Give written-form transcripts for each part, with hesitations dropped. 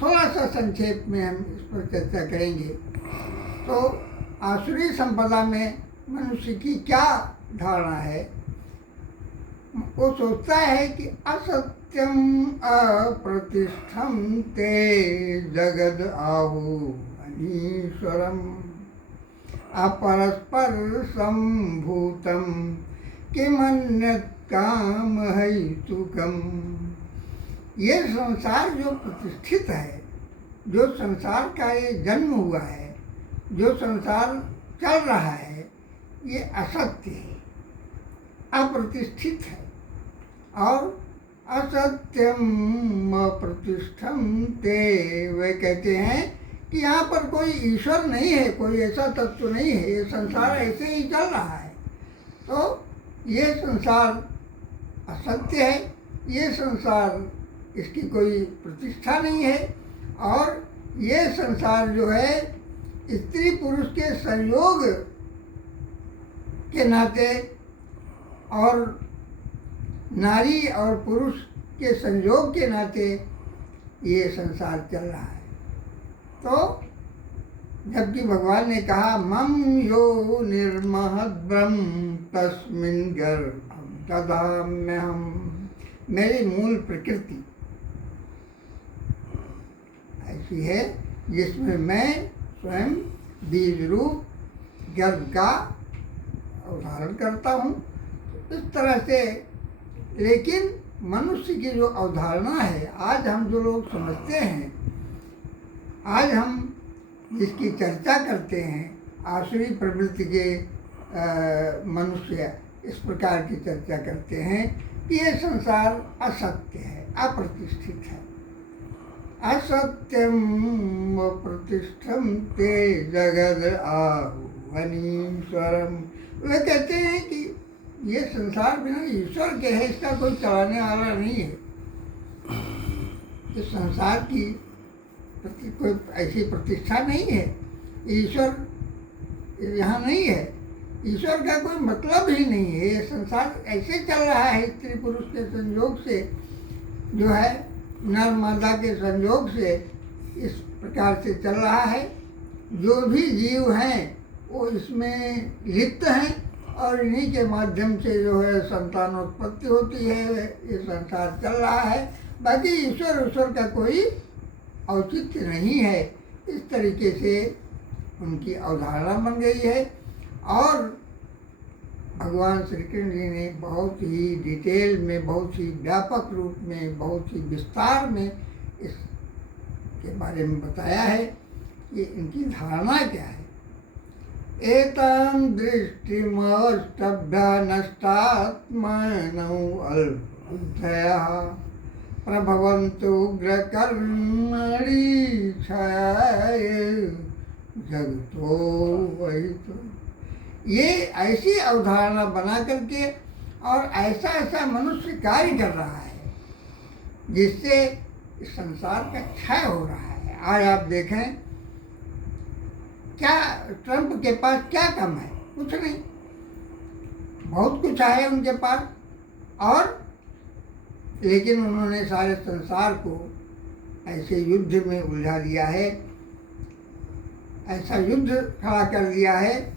थोड़ा सा संक्षेप में हम इस पर चर्चा करेंगे। तो आसुरी संपदा में मनुष्य की क्या धारणा है? वो सोचता है कि असत्यम अप्रतिष्ठम ते जगद आहु अनीश्वरम अपरस्पर संभूतम किमन्यत् काम हेतुकम। ये संसार जो प्रतिष्ठित है, जो संसार का ये जन्म हुआ है, जो संसार चल रहा है, ये असत्य है, अप्रतिष्ठित है। और असत्यम अप्रतिष्ठम ते, वे कहते हैं कि यहाँ पर कोई ईश्वर नहीं है, कोई ऐसा तत्व नहीं है, ये संसार ऐसे ही चल रहा है। तो ये संसार असत्य है, ये संसार, इसकी कोई प्रतिष्ठा नहीं है। और ये संसार जो है स्त्री पुरुष के संयोग के नाते और नारी और पुरुष के संयोग के नाते ये संसार चल रहा है। तो जबकि भगवान ने कहा मम यो निर्महद् ब्रह्म तस्मिन् गर्भं दधाम्यहम्, मेरी मूल प्रकृति ऐसी है जिसमें मैं स्वयं बीज रूप गर्भ का अवधारण करता हूँ। इस तरह से, लेकिन मनुष्य की जो अवधारणा है, आज हम जो लोग समझते हैं, आज हम जिसकी चर्चा करते हैं, आसुरी प्रवृत्ति के मनुष्य इस प्रकार की चर्चा करते हैं कि ये संसार असत्य है, अप्रतिष्ठित है। असत्यम अप्रतिष्ठम ते जगद आहु अनीश्वरम। वे कहते हैं कि ये संसार बिना ईश्वर के है, इसका कोई चलाने वाला नहीं है। इस संसार की कोई ऐसी प्रतिष्ठा नहीं है, ईश्वर यहाँ नहीं है, ईश्वर का कोई मतलब ही नहीं है। ये संसार ऐसे चल रहा है, स्त्री पुरुष के संयोग से, जो है नर मादा के संयोग से इस प्रकार से चल रहा है। जो भी जीव हैं वो इसमें लिप्त हैं और इन्हीं के माध्यम से जो है संतानोत्पत्ति होती है, ये संसार चल रहा है। बाकी ईश्वर का कोई औचित्य नहीं है। इस तरीके से उनकी अवधारणा बन गई है। और भगवान श्री कृष्ण जी ने बहुत ही डिटेल में, बहुत ही व्यापक रूप में, बहुत ही विस्तार में इसके बारे में बताया है कि इनकी धारणा क्या है। एतां दृष्टिमवष्टभ्य नष्टात्मनौ अल्पबुद्धयः प्रभवन्तु उग्रकर्मणि क्षयाय जगतो वहितो। ये ऐसी अवधारणा बना करके और ऐसा ऐसा मनुष्य कार्य कर रहा है जिससे इस संसार का क्षय हो रहा है। आज आप देखें, क्या ट्रंप के पास क्या कम है? कुछ नहीं, बहुत कुछ है उनके पास। और लेकिन उन्होंने सारे संसार को ऐसे युद्ध में उलझा दिया है, ऐसा युद्ध खड़ा कर दिया है,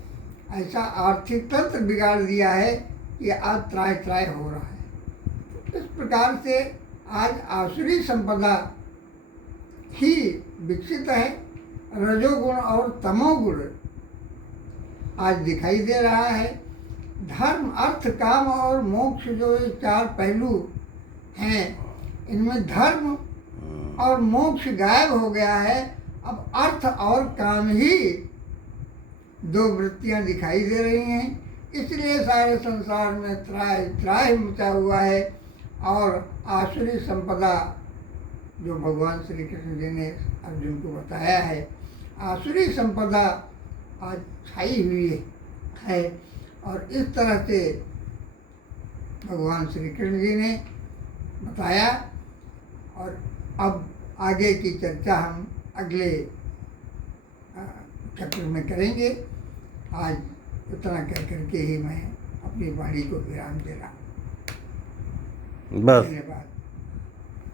ऐसा आर्थिक तंत्र बिगाड़ दिया है कि आज त्राय त्राय हो रहा है। इस प्रकार से आज आसुरी संपदा ही विकसित है। रजोगुण और तमोगुण आज दिखाई दे रहा है। धर्म, अर्थ, काम और मोक्ष जो ये चार पहलू हैं, इनमें धर्म और मोक्ष गायब हो गया है। अब अर्थ और काम ही दो वृत्तियां दिखाई दे रही हैं। इसलिए सारे संसार में त्राय त्राय मचा हुआ है। और आसुरी संपदा जो भगवान श्री कृष्ण जी ने अर्जुन को बताया है, आसुरी संपदा आज छाई हुई है। और इस तरह से भगवान श्री कृष्ण जी ने बताया। और अब आगे की चर्चा हम अगले चक्र में करेंगे। आज इतना कह करके ही मैं अपनी वाणी को विराम दे रहा हूँ। बस। धन्यवाद।